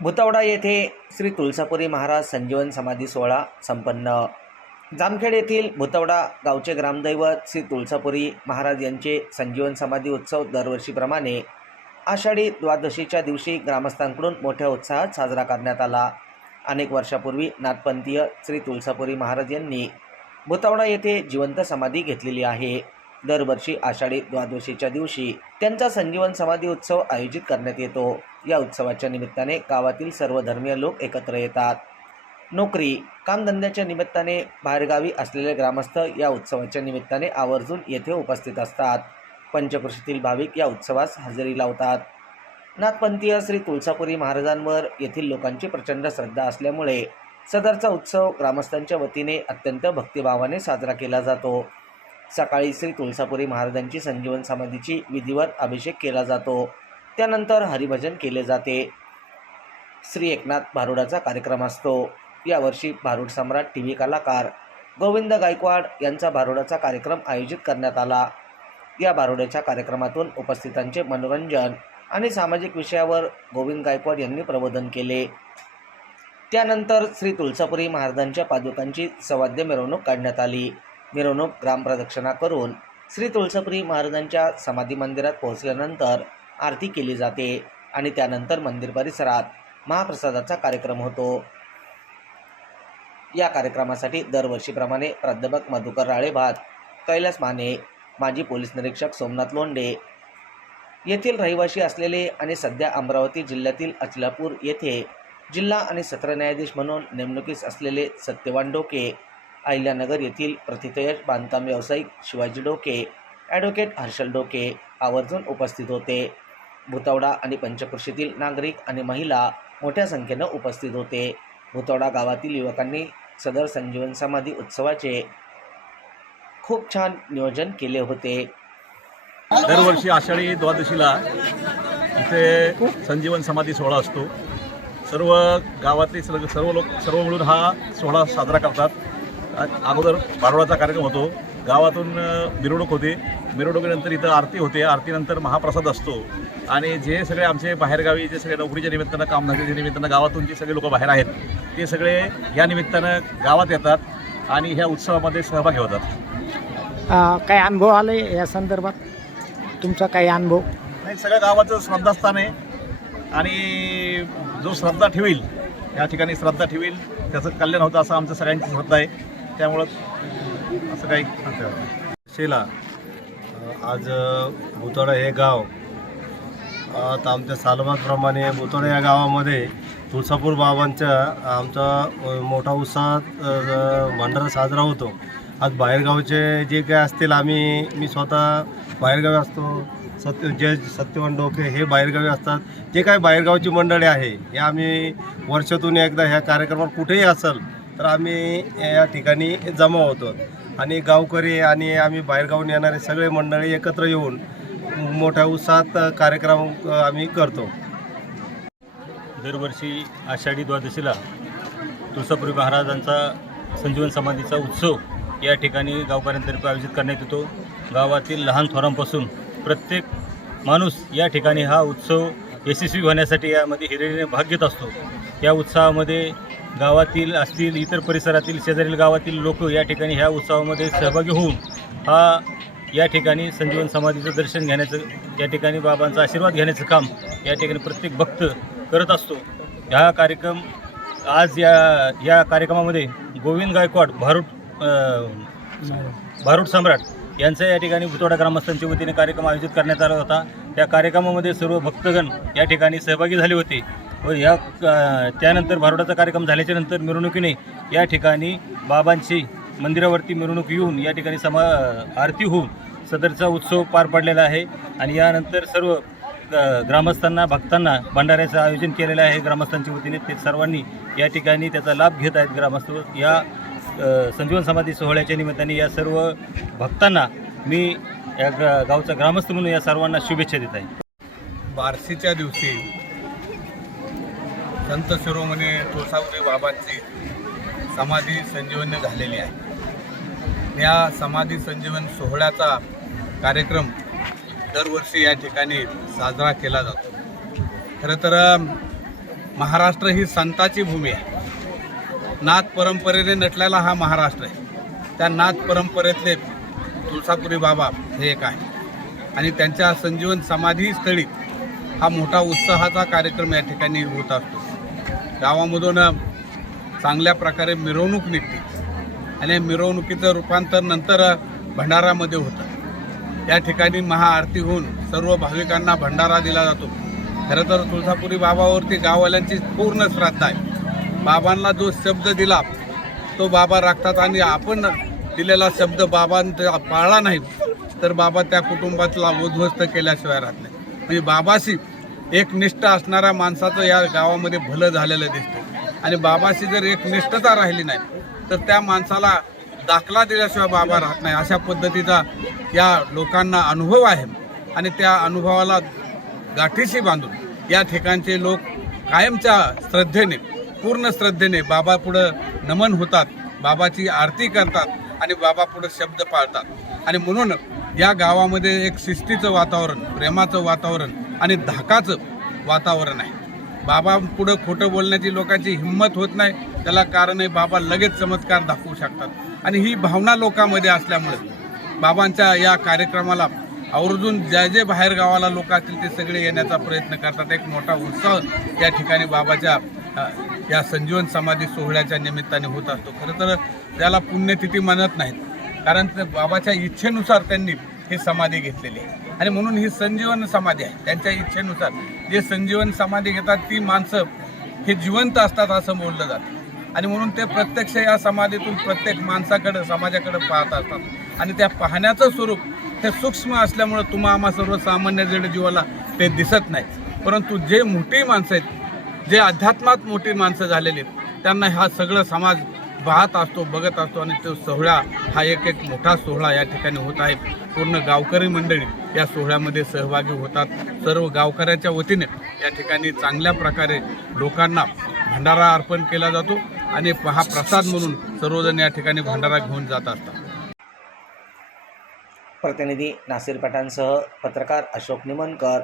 भुतवडा येथे श्री तुळसापुरी महाराज संजीवन समाधी सोहळा संपन्न. जामखेड येथील भुतवडा गावचे ग्रामदैवत श्री तुळसापुरी महाराज यांचे संजीवन समाधी उत्सव दरवर्षीप्रमाणे आषाढी द्वादशीच्या दिवशी ग्रामस्थांकडून मोठ्या उत्साहात साजरा करण्यात आला. अनेक वर्षापूर्वी नाथपंथीय श्री तुळसापुरी महाराज यांनी भुतावडा येथे जिवंत समाधी घेतलेली आहे. दरवर्षी आषाढी द्वादशीच्या दिवशी त्यांचा संजीवन समाधी उत्सव आयोजित करण्यात येतो. या उत्सवाच्या निमित्ताने गावातील सर्व धर्मीय लोक एकत्र येतात. नोकरी कामधंद्याच्या निमित्ताने बाहेरगावी असलेले ग्रामस्थ या उत्सवाच्या निमित्ताने आवर्जून येथे उपस्थित असतात. पंचकृषीतील भाविक या उत्सवास हजेरी लावतात. नाथपंथीय श्री तुळसापुरी महाराजांवर येथील लोकांची प्रचंड श्रद्धा असल्यामुळे सदरचा उत्सव ग्रामस्थांच्या वतीने अत्यंत भक्तिभावाने साजरा केला जातो. सकाळी श्री तुळसापुरी महाराजांची संजीवन समाधीची विधिवत अभिषेक केला जातो. त्यानंतर हरिभजन केले जाते. श्री एकनाथ भारुडाचा कार्यक्रम असतो. यावर्षी भारुड सम्राट टी व्ही कलाकार गोविंद गायकवाड यांचा भारुडाचा कार्यक्रम आयोजित करण्यात आला. या भारुड्याच्या कार्यक्रमातून उपस्थितांचे मनोरंजन आणि सामाजिक विषयावर गोविंद गायकवाड यांनी प्रबोधन केले. त्यानंतर श्री तुळसापुरी महाराजांच्या पादुकांची सवाद्य मिरवणूक काढण्यात आली. मिरवणूक ग्रामप्रदक्षिणा करून श्री तुळसापुरी महाराजांच्या समाधी मंदिरात पोहोचल्यानंतर आरती केली जाते आणि त्यानंतर मंदिर परिसरात महाप्रसादाचा कार्यक्रम होतो. या कार्यक्रमासाठी दरवर्षीप्रमाणे प्राध्यापक मधुकर राळेभात कैलास माने माजी पोलीस निरीक्षक सोमनाथ लोंडे येथील रहिवासी असलेले आणि सध्या अमरावती जिल्ह्यातील अचलापूर येथे जिल्हा आणि सत्र न्यायाधीश म्हणून नेमणुकीस असलेले सत्यवान डोके अहिल्यानगर येथील प्रतिथयश बांधकाम व्यावसायिक शिवाजी डोके ॲडव्होकेट हर्षल डोके आवर्जून उपस्थित होते. भुतवडा आणि पंचकृषीतील नागरिक आणि महिला मोठ्या संख्येनं उपस्थित होते. भुतवडा गावातील युवकांनी सदर संजीवन समाधी उत्सवाचे खूप छान नियोजन केले होते. दरवर्षी आषाढी द्वादशीला इथे संजीवन समाधी सोहळा असतो. सर्व गावातले सर्व सर्व लोक सर्व मिळून हा सोहळा साजरा करतात. अगोदर बारोडाचा कार्यक्रम होतो. गावातून मिरवणूक होते. मिरवणुकीनंतर इथं आरती होते. आरतीनंतर महाप्रसाद असतो. आणि जे सगळे आमचे बाहेरगावी जे सगळे नोकरीच्या निमित्तानं कामधंद्याच्या निमित्तानं गावातून जे सगळे लोक बाहेर आहेत ते सगळे या निमित्तानं गावात येतात आणि ह्या उत्सवामध्ये सहभागी होतात काही अनुभव आले या संदर्भात? तुमचा काही अनुभव? नाही सगळ्या गावाचं श्रद्धास्थान आहे. आणि जो श्रद्धा ठेवील या ठिकाणी श्रद्धा ठेवील त्याचं कल्याण होतं असं आमचं सगळ्यांची श्रद्धा आहे. त्यामुळं असं काही शिला आज भुतोडा हे गाव आता आमच्या सालबादप्रमाणे भुतोडा या गावामध्ये तुळसापूर बाबांचा आमचा मोठा उत्साहात भंडारा साजरा होतो. आज बाहेरगावचे जे काय असतील आम्ही मी स्वतः बाहेरगावी असतो. सत्य जज सत्यवान डोके हे बाहेरगावी असतात. जे काय बाहेरगावची मंडळी आहे हे आम्ही वर्षातून एकदा ह्या कार्यक्रमात कुठेही असेल तर आम्ही या ठिकाणी जमा होतो. आणि गावकरी आणि आम्ही बाहेरगावून येणारे सगळे मंडळी एकत्र येऊन मोठ्या उत्साहात कार्यक्रम आम्ही करतो. दरवर्षी आषाढी द्वादशीला तुळसापुरी महाराजांचा संजीवन समाधीचा उत्सव या ठिकाणी गावकऱ्यांतर्फे आयोजित करण्यात येतो. गावातील लहान थोरांपासून प्रत्येक माणूस या ठिकाणी हा उत्सव यशस्वी होण्यासाठी यामध्ये हिरिरीने भाग घेत असतो. या उत्सवामध्ये गावातील असतील इतर परिसरातील शेजारील गावातील लोक या ठिकाणी ह्या उत्सवामध्ये सहभागी होऊन हा या ठिकाणी संजीवन समाधीचं दर्शन घेण्याचं या ठिकाणी बाबांचा आशीर्वाद घेण्याचं काम या ठिकाणी प्रत्येक भक्त करत असतो. हा कार्यक्रम आज या या कार्यक्रमामध्ये गोविंद गायकवाड भारूड भारूड सम्राट यांचा या ठिकाणी भुतोडा ग्रामस्थांच्या वतीने कार्यक्रम आयोजित करण्यात आला होता. त्या कार्यक्रमामध्ये सर्व भक्तगण या ठिकाणी सहभागी झाले होते. व या त्यानंतर भारुडाचा कार्यक्रम झाल्याच्यानंतर मिरवणुकीने या ठिकाणी बाबांची मंदिरावरती मिरवणूक येऊन या ठिकाणी समा आरती होऊन सदरचा उत्सव पार पडलेला आहे. आणि यानंतर सर्व ग्रामस्थांना भक्तांना भंडाऱ्याचं आयोजन केलेलं आहे. ग्रामस्थांच्या वतीने ते सर्वांनी या ठिकाणी त्याचा लाभ घेत आहेत ग्रामस्थ. या संजीवन समाधी सोहळ्याच्या निमित्ताने या सर्व भक्तांना मी या ग- गावचा ग्रामस्थ म्हणून या सर्वांना शुभेच्छा देत आहे. बार्शीच्या दिवशी संत शिरोमणी तुळसापुरी बाबांची समाधी संजीवनी झालेली आहे. या समाधी संजीवन सोहळ्याचा कार्यक्रम दरवर्षी या ठिकाणी साजरा केला जातो. खरं तर महाराष्ट्र ही संताची भूमी आहे. नाथ परंपरेने नटलेला हा महाराष्ट्र आहे. त्या नाथ परंपरेतले तुळसापुरी बाबा हे एक आहे. आणि त्यांच्या संजीवन समाधी स्थळी हा मोठा उत्साहाचा कार्यक्रम या ठिकाणी होत असतो. गावामधून चांगल्या प्रकारे मिरवणूक निघते. आणि मिरवणुकीचं रूपांतर नंतर भंडारामध्ये होतं. या ठिकाणी महाआरती होऊन सर्व भाविकांना भंडारा दिला जातो. खरं तर तुळजापुरी बाबावरती गाववाल्यांची पूर्ण श्रद्धा आहे. बाबांना जो शब्द दिला तो बाबा राखतात आणि आपण दिलेला शब्द बाबांचा पाळला नाही. तर बाबा त्या कुटुंबातला उद्ध्वस्त केल्याशिवाय राहत नाही. म्हणजे बाबाशी एक निष्ठ असणाऱ्या माणसाचं या गावामध्ये भलं झालेलं दिसतं आणि बाबाशी जर एक निष्ठता राहिली नाही तर त्या माणसाला दाखला दिल्याशिवाय बाबा राहत नाही अशा पद्धतीचा या लोकांना अनुभव आहे. आणि त्या अनुभवाला गाठीशी बांधून या ठिकाणचे लोक कायमच्या श्रद्धेने पूर्ण श्रद्धेने बाबा पुढं नमन होतात बाबाची आरती करतात आणि बाबा पुढं शब्द पाळतात. आणि म्हणून या गावामध्ये एक शिस्तीचं वातावरण प्रेमाचं वातावरण आणि धाकाचं वातावरण आहे. बाबा पुढं खोटं बोलण्याची लोकांची हिंमत होत नाही. त्याला कारण आहे बाबा लगेच चमत्कार दाखवू शकतात. आणि ही भावना लोकांमध्ये असल्यामुळे बाबांच्या या कार्यक्रमाला आवर्जून ज्या जे बाहेर गावाला लोक असतील ते सगळे येण्याचा प्रयत्न करतात. एक मोठा उत्साह या ठिकाणी बाबाच्या या संजीवन समाधी सोहळ्याच्या निमित्ताने होत असतो. खरं तर त्याला पुण्यतिथी म्हणत नाहीत. कारण बाबाच्या इच्छेनुसार त्यांनी ही समाधी घेतलेली आहे. आणि म्हणून ही संजीवन समाधी आहे. त्यांच्या इच्छेनुसार जे संजीवन समाधी घेतात ती माणसं हे जिवंत असतात असं बोललं जातं. आणि म्हणून ते प्रत्यक्ष या समाधीतून प्रत्येक माणसाकडं समाजाकडं पाहत असतात. आणि त्या पाहण्याचं स्वरूप हे सूक्ष्म असल्यामुळं तुम्हा आम्हा सर्वसामान्य जडजीवाला ते दिसत नाही परंतु जे मोठी माणसं आहेत जे अध्यात्मात मोठी माणसं झालेली आहेत त्यांना हा सगळं समाज पाहत असतो बघत असतो आणि तो सोहळा हा एक एक मोठा सोहळा या ठिकाणी होत आहे. पूर्ण गावकरी मंडळी या सोहळ्यामध्ये सहभागी होतात. सर्व गावकऱ्याच्या वतीने या ठिकाणी चांगल्या प्रकारे लोकांना भंडारा अर्पण केला जातो आणि हा प्रसाद म्हणून सर्वजण या ठिकाणी भंडारा घेऊन जात असतात. प्रतिनिधी नासिर पठाणसह पत्रकार अशोक निमनकर